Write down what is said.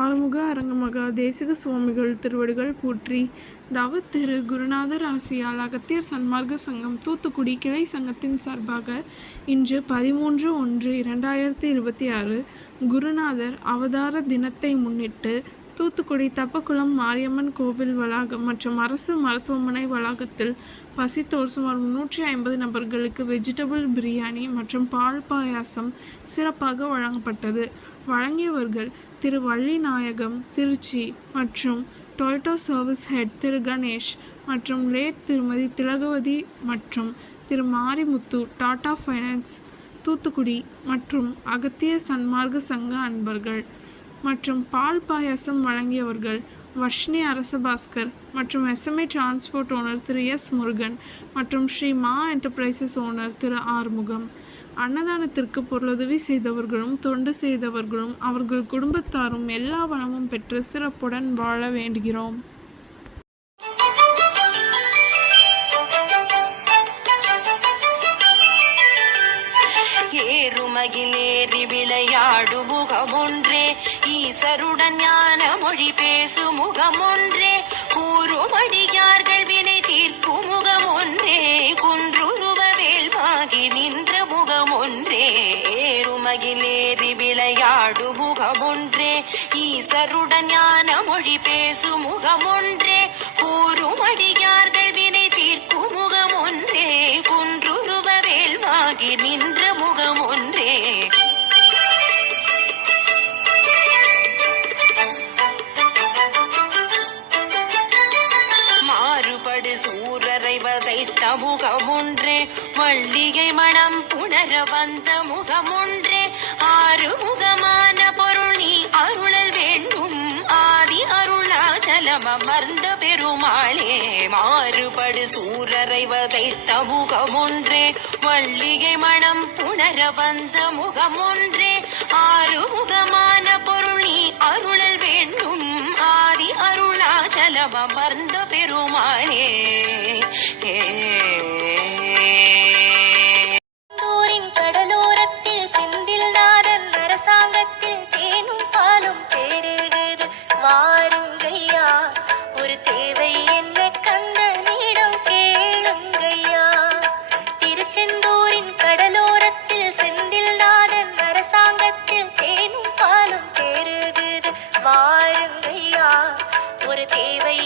ஆறுமுக அரங்கமகா தேசிக சுவாமிகள் திருவடிகள் போற்றி. தவ திரு குருநாதர் ஆசியால் அகத்தியர் சன்மார்க்க சங்கம் தூத்துக்குடி கிளை சங்கத்தின் சார்பாக இன்று 13/1/2026 குருநாதர் அவதார தினத்தை முன்னிட்டு தூத்துக்குடி தப்பக்குளம் மாரியம்மன் கோவில் வளாகம் மற்றும் அரசு மருத்துவமனை வளாகத்தில் பசித்தோர் சுமார் 350 நபர்களுக்கு வெஜிடபிள் பிரியாணி மற்றும் பால் பாயாசம் சிறப்பாக வழங்கப்பட்டது. வழங்கியவர்கள் திரு வள்ளிநாயகம் திருச்சி மற்றும் டொயோட்டோ சர்வீஸ் ஹெட் திரு கணேஷ் மற்றும் லேட் திருமதி திலகவதி மற்றும் திரு மாரிமுத்து டாடா ஃபைனான்ஸ் தூத்துக்குடி மற்றும் அகத்திய சன்மார்க்க சங்க அன்பர்கள். மற்றும் பால் பாயாசம் வழங்கியவர்கள் வர்ஷினி அரசபாஸ்கர் மற்றும் SMA டிரான்ஸ்போர்ட் ஓனர் திரு S முருகன் மற்றும் ஸ்ரீ மா என்டர்பிரைசஸ் ஓனர் திரு ஆறுமுகம். அன்னதானத்திற்கு பொருளுதவி செய்தவர்களும் தொண்டு செய்தவர்களும் அவர்கள் குடும்பத்தாரும் எல்லா வளமும் பெற்று சிறப்புடன் வாழ வேண்டுகிறோம். ஏறுமகிலேறி விளையாடு முகமொன்றே, ஈசருடன் ஞான மொழி பேசு முகமொன்றே, கூறுமடியார்கள் வினை தீர்க்கும் முகமொன்றே, குன்றுருவ வேல்வாகி நின்ற முகமொன்றே. ஏறுமகிலேறி விளையாடு முகமொன்றே, ஈசருடன் ஞான மொழி பேசு முகமொன்றே, கூறுமடியார்கள் வினை தீர்க்கும் முகமொன்றே, குன்றுருவ வேல்வாகி நின்ற முகமொன்றே. மாறுபடு சூரரை வதைத்த முகமொன்றே, மல்லிகை மணம் புணர வந்த முகமொன்றே, ஆறுமுகமான பொருள் நீ அருளல் வேண்டும், ஆதி அருணாச்சலம் அமர்ந்த பெருமாளே. மாறுபடு சூரரை வதைத்த முகமொன்றே, மல்லிகை மணம் புணர வந்த முகமொன்றே, ஆறுமுகமான பொருள் நீ அருளல் வேண்டும், ஆதி அருணாச்சலம் அமர்ந்த பெருமாளே. கடலோரத்தில் செந்தில் நாதன் அரசாங்கத்தில் தேனும் பாலும் தேடுகிறது வாருங்கய்யா, ஒரு தேவை என்ன கந்தனிடம் கேளுங்கய்யா. திருச்செந்தூரின் கடலோரத்தில் செந்தில் நாதன் அரசாங்கத்தில் தேனும் பாலும் தேடுகிறது வாருங்கய்யா, ஒரு தேவை